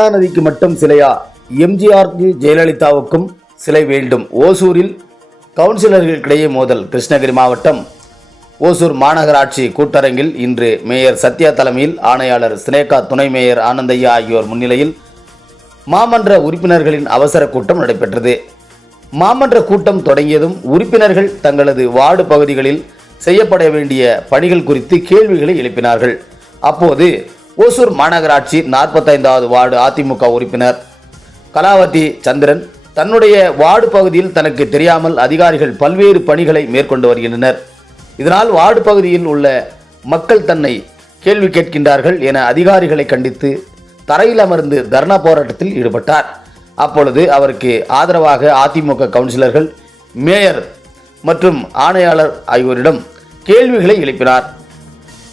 கருணாநிதிக்கு மட்டும் சிலையா? எம்ஜிஆருக்கு ஜெயலலிதாவுக்கும் சிலை வேண்டும். ஓசூரில் கவுன்சிலர்களுக்கிடையே மோதல். கிருஷ்ணகிரி மாவட்டம் ஓசூர் மாநகராட்சி கூட்டரங்கில் இன்று மேயர் சத்யா தலைமையில் ஆணையாளர் சினேகா துணை மேயர் ஆனந்தையா ஆகியோர் முன்னிலையில் மாமன்ற உறுப்பினர்களின் அவசர கூட்டம் நடைபெற்றது. மாமன்ற கூட்டம் தொடங்கியதும் உறுப்பினர்கள் தங்களது வார்டு பகுதிகளில் செய்யப்பட வேண்டிய பணிகள் குறித்து கேள்விகளை எழுப்பினார்கள். அப்போது ஓசூர் மாநகராட்சி நாற்பத்தைந்தாவது வார்டு அதிமுக உறுப்பினர். கலாவதி சந்திரன் தன்னுடைய வார்டு பகுதியில் தனக்கு தெரியாமல் அதிகாரிகள் பல்வேறு பணிகளை மேற்கொண்டு வருகின்றனர். இதனால் வார்டு பகுதியில் உள்ள மக்கள் தன்னை கேள்வி கேட்கின்றார்கள் என அதிகாரிகளை கண்டித்து தரையில் அமர்ந்து தர்ணா போராட்டத்தில் ஈடுபட்டார். அப்பொழுது அவருக்கு ஆதரவாக அதிமுக கவுன்சிலர்கள் மேயர் மற்றும் ஆணையாளர் ஆகியோரிடம் கேள்விகளை எழுப்பினார்.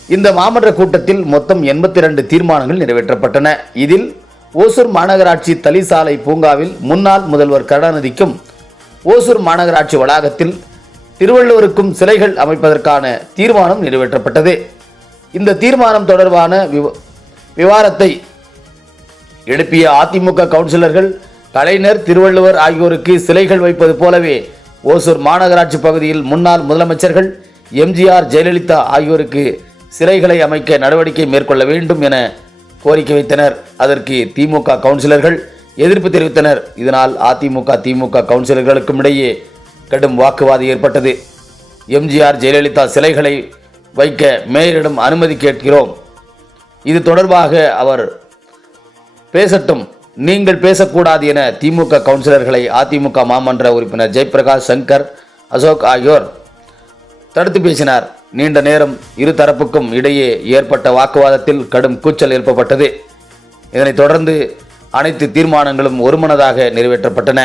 இந்த மாமன்ற கூட்டத்தில் மொத்தம் எண்பத்தி ரெண்டு தீர்மானங்கள் நிறைவேற்றப்பட்டன. இதில் ஓசூர் மாநகராட்சி தலிசாலை பூங்காவில் முன்னாள் முதல்வர் கருணாநிதிக்கும் ஓசூர் மாநகராட்சி வளாகத்தில் திருவள்ளுவருக்கும் சிலைகள் அமைப்பதற்கான தீர்மானம் நிறைவேற்றப்பட்டது. இந்த தீர்மானம் தொடர்பான விவ- விவாதத்தை எழுப்பிய அதிமுக கவுன்சிலர்கள் கலைஞர் திருவள்ளுவர் ஆகியோருக்கு சிலைகள் வைப்பது போலவே ஓசூர் மாநகராட்சி பகுதியில் முன்னாள் முதலமைச்சர்கள் எம்ஜிஆர் ஜெயலலிதா ஆகியோருக்கு சிலைகளை அமைக்க நடவடிக்கை மேற்கொள்ள வேண்டும் என கோரிக்கை வைத்தனர். அதற்கு திமுக கவுன்சிலர்கள் எதிர்ப்பு தெரிவித்தனர். இதனால் அதிமுக திமுக கவுன்சிலர்களுக்கும் இடையே கடும் வாக்குவாதம் ஏற்பட்டது. எம்ஜிஆர் ஜெயலலிதா சிலைகளை வைக்க மேயரிடம் அனுமதி கேட்கிறோம். இது தொடர்பாக அவர் பேசட்டும் நீங்கள் பேசக்கூடாது என திமுக கவுன்சிலர்களை அதிமுக மாமன்ற உறுப்பினர் ஜெயபிரகாஷ் சங்கர் அசோக் ஆகியோர் தடுத்து பேசினார் நீண்ட நேரம் இரு தரப்புக்கும் இடையே ஏற்பட்ட வாக்குவாதத்தில் கடும் கூச்சல் எழுப்பப்பட்டது. இதனைத் தொடர்ந்து அனைத்து தீர்மானங்களும் ஒருமனதாக நிறைவேற்றப்பட்டன.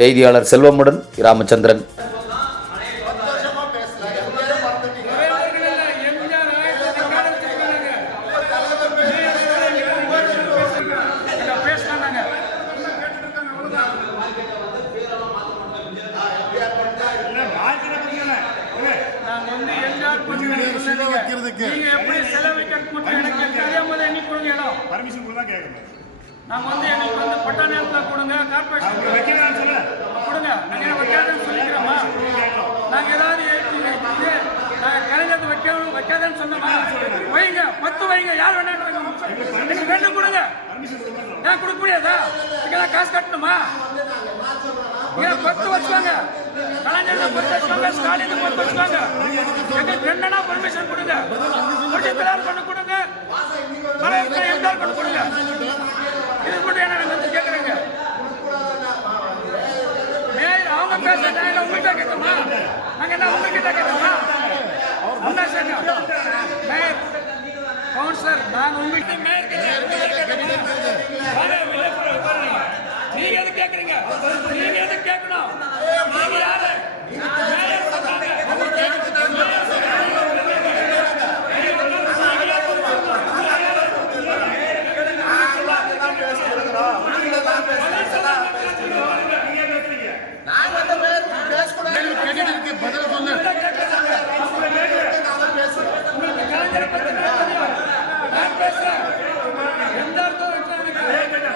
செய்தியாளர் செல்வமுடன் ராமச்சந்திரன் நாங்க வந்து எம்ஜிஆர் கொஞ்சம் சிலை வைக்கிறதுக்கு. நீங்க எப்படி சிலை வைக்கிறதுக்கு மட்டும் எனக்கு தெரியாம போது எண்ணி கொடுங்க இடம். பர்மிஷன் கொடுத்தா கேட்கணும் நாங்க வந்து எனக்கு வந்து பட்டா நேரத்தில் கொடுங்க கார்பரேஷன் அவங்க வைக்கிறான்னு சொல்ல. கொடுங்க. நாங்க வைக்காதுன்னு சொல்லிக்கிறோமா? நாங்க ஏதாவது நாங்க கலைஞர் வைக்கணும் வைக்காதேன்னு சொன்னோமா? வைங்க பத்து வைங்க யார் வேணான்றாங்க ரெண்டு கொடுங்க. ஏன் கொடுக்க முடியாதா? இதுக்கெல்லாம் காசு கட்டணுமா? ஏன் பத்து வச்சுவாங்க கலைஞர் பத்து வச்சுவாங்க ஸ்டாலின் பத்து வச்சுவாங்க எங்களுக்கு ரெண்டுனா பர்மிஷன் கொடுங்க. முடிச்சு பண்ண கொடுங்க. கலைஞர் எம்ஜிஆர் பண்ண கொடுங்க. இது மட்டும் என்ன வந்து கேட்குறேங்க? மேயர் அவங்க பேச நாங்க உங்ககிட்ட கேட்கணுமா? நாங்க என்ன உங்ககிட்ட கேட்கணுமா? உண்மை சார் மேயர் கவுன்சிலர் மேயர் நீங்க எது கேக்குறீங்க கேட்கணும் நீங்க யாரு மேயர் சொல்றாங்க. கேட்டதுக்கு பதில் சொல்லு கலைஞரை பத்தி நான் தெரியும். நான் பேசுறேன். எந்த அர்த்தம் வைக்கிறாங்க?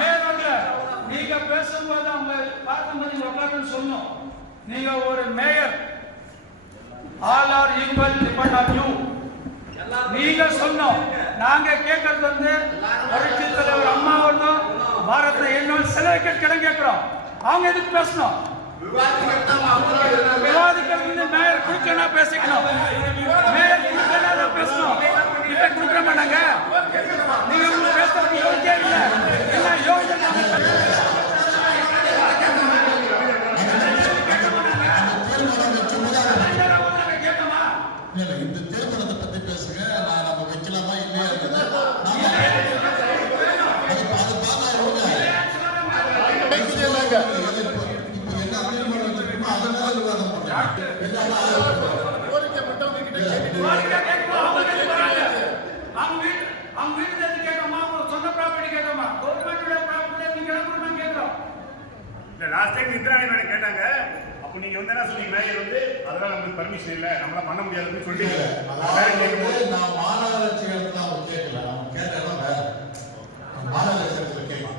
மேயர்ல, நீங்க பேசும்போது அவங்க பார்க்கும்போது நீங்க உட்காருன்னு சொல்லணும் நீங்க ஒரு mayor. All are equal depend on you. நீங்க சொன்னோம். நாங்க கேட்கறது வந்து புரட்சி தலைவர் அம்மா ஒன்றும் பாரத என்னும் செலவுக்கு கடன் கேட்கிறோம் அவங்க எதுக்கு பேசணும்? விவாதிக்கிறது மேயர் குடுக்கனா பேசிக்கணும். லாஸ்ட் டைம் இந்திராணி மேடம் கேட்டாங்க அப்போ நீங்க வந்து என்ன சொன்னீங்க மேயர் வந்து அதெல்லாம் நமக்கு பர்மிஷன் இல்ல நம்மளால பண்ண முடியாதுன்னு சொல்லிட்டு அதாவது நான் மாநகராட்சி இடத்துல அவன் கேட்கல அவன் கேட்ட இடம் வேற மாநகராட்சி இடத்துல கேட்கலாம்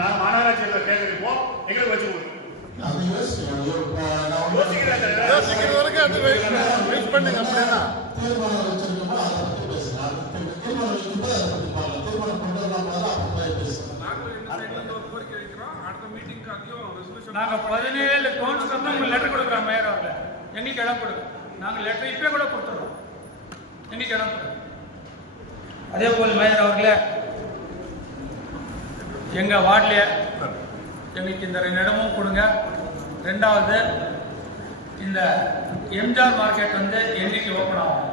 நான் மாநகராட்சியில் கேட்கறப்போ எங்களுக்கு வச்சு கொடுங்க. அது யோசிக்கணும் யோசிக்கிற வரைக்கும் அது வெயிட் பண்ணுங்க அப்படின்னா தீர்மானம் வச்சிருக்கோமோ அதை பேசலாம் தீர்மானம் அதை பார்க்கலாம் தீர்மானம் பண்றதுலாம் பேசலாம் நாங்க பதினேழு கவுன்சிலர் உங்களுக்கு லெட்டர் கொடுக்குறோம் மேயர் அவர்ல எங்களுக்கு இடம் கொடுங்க. லெட்டர் இப்பயே கூட கொடுத்துறோம் எங்களுக்கு இடம் கொடுங்க. அதே போல் மேயர் அவர்களே எங்க வார்டில் எங்களுக்கு இந்த ரெண்டு இடமும் கொடுங்க. ரெண்டாவது இந்த எம்ஜிஆர் மார்க்கெட் வந்து என்னைக்கு ஓப்பன் ஆகும்.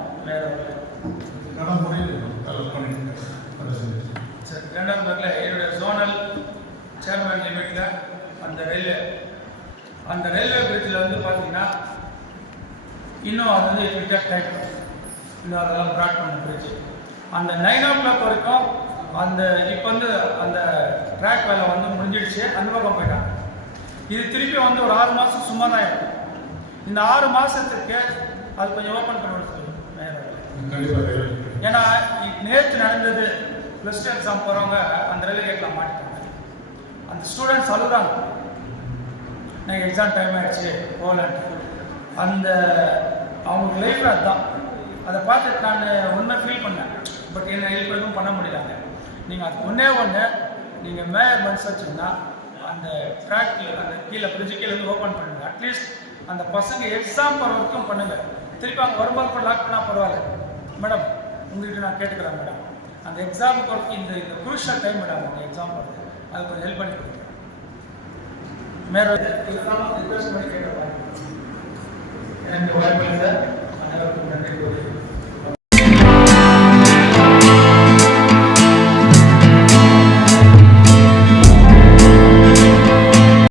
சரி ரெண்டாவது பேர்ல என்னுடைய ஜோனல் சேர்மன் லிமிட்ல அந்த ரயில்வே அந்த ரயில்வே பிரிட்ஜில் வந்து பார்த்தீங்கன்னா இன்னும் அது வந்து கிட்ட டைட் இன்னும் அதெல்லாம் ப்ராட் பண்ண பிரிட்ஜ் அந்த நைன் ஓ கிளாக் வரைக்கும் அந்த இப்போ வந்து அந்த ட்ராக் வேலை வந்து முடிஞ்சிடுச்சு. அந்த பக்கம் போயிட்டாங்க. இது திருப்பி வந்து ஒரு ஆறு மாதம் சும்மா தான் இருக்கும் இந்த ஆறு மாதத்துக்கு அது கொஞ்சம் ஓப்பன் பண்ண சொல்லுங்க மேயர் அவர்களே. கண்டிப்பா ஏன்னா நேற்று நடந்தது ப்ளஸ் டூ எக்ஸாம் போகிறவங்க அந்த ரயில்வே கேட்டில் மாட்டிட்டாங்க. அந்த ஸ்டூடெண்ட்ஸ் அழுகுறாங்க. நான் எக்ஸாம் டைம் ஆயிடுச்சு போகலன்ட்டு. அந்த அவங்க லைஃப்பில் அதுதான். அதை பார்த்துட்டு நான் ஒன்றை ஃபீல் பண்ணேன். பட் என்ன ஹெல்ப் எதுவும் பண்ண முடியலாங்க நீங்கள் அது ஒன்றே ஒன்று நீங்கள் மேயர் பன்ஸ் வச்சிங்கன்னா அந்த ட்ராக்கில் அந்த கீழே பிரிட்ஜு கீழே வந்து ஓப்பன் பண்ணுங்கள் அட்லீஸ்ட் அந்த பசங்க எக்ஸாம் போகிற வரைக்கும் பண்ணுங்கள் திருப்பி அவங்க வரும்போது கூட லாக் பண்ணால் பரவாயில்ல. மேடம் உங்கள்கிட்ட நான் கேட்டுக்கிறேன் மேடம் அந்த எக்ஸாம் போகிறதுக்கு இந்த இந்த குரூஷியல் டைம் மேடம் அந்த எக்ஸாம் போகிறது அது கொஞ்சம் ஹெல்ப் பண்ணி கொடுங்க. மேலே ரிக்வஸ்ட் பண்ணி கேட்டுக்கிறேன் எனக்கு வாய்ப்பு சார்